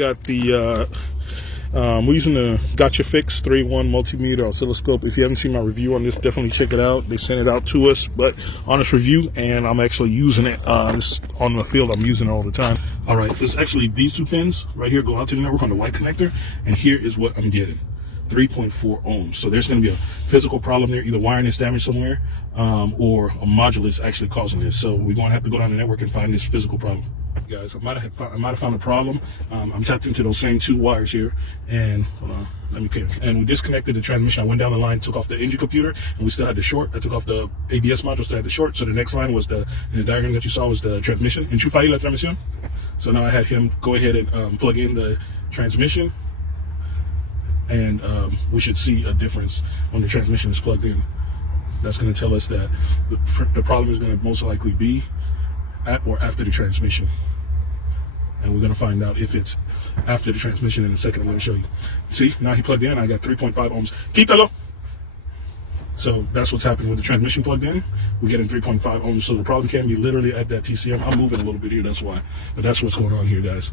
got the we're using the Gochifix 3-in-1 multimeter oscilloscope. If you haven't seen my review on this, definitely check it out. They sent it out to us, but honest review, and I'm actually using it. This on the field, I'm using it all the time. All right, it's actually these two pins right here go out to the network on the white connector, and here is what I'm getting. 3.4 ohms. So there's going to be a physical problem there, either wiring is damaged somewhere, or a module is actually causing this. So we're going to have to go down the network and find this physical problem. Guys, I might have found a problem. I'm tapped into those same two wires here, and hold on, let me clear. And we disconnected the transmission. I went down the line, took off the engine computer, and we still had the short. I took off the ABS module, still had the short. So the next line was in the diagram that you saw was the transmission. Enchufa ahí la transmisión. So now I had him go ahead and plug in the transmission, and we should see a difference when the transmission is plugged in. That's going to tell us that the problem is going to most likely be at or after the transmission. And we're going to find out if it's after the transmission in a second. I'm going to show you. See, now he plugged in. I got 3.5 ohms. Quítalo. So that's what's happening with the transmission plugged in. We're getting 3.5 ohms. So the problem can be literally at that TCM. I'm moving a little bit here, that's why. But that's what's going on here, guys.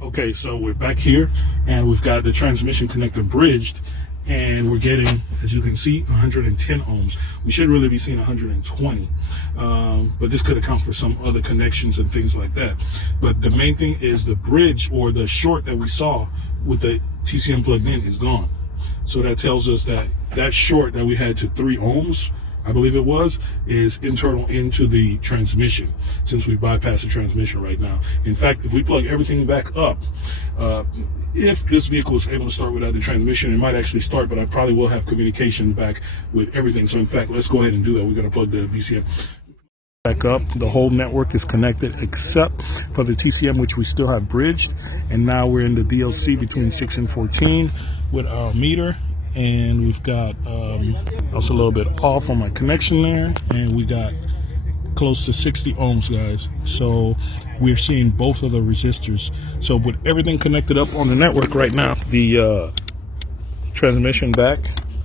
Okay, so we're back here, and we've got the transmission connector bridged, and we're getting, as you can see, 110 ohms. We should really be seeing 120, but this could account for some other connections and things like that. But the main thing is the bridge, or the short that we saw with the TCM plugged in, is gone. So that tells us that that short that we had to 3 ohms, I believe it was, is internal into the transmission, since we bypassed the transmission right now. In fact, if we plug everything back up, if this vehicle is able to start without the transmission, it might actually start, but I probably will have communication back with everything. So in fact, let's go ahead and do that. We're going to plug the BCM back up. The whole network is connected except for the TCM, which we still have bridged. And now we're in the DLC between 6 and 14 with our meter. And we've got also a little bit off on my connection there, and we got close to 60 ohms, guys. So we're seeing both of the resistors. So with everything connected up on the network right now, the transmission back,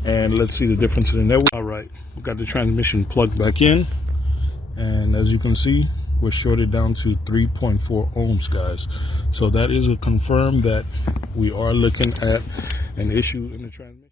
and let's see the difference in the network. All right, we've got the transmission plugged back in, and as you can see, we're shorted down to 3.4 ohms, guys. So that is a confirm that we are looking at an issue in the transmission.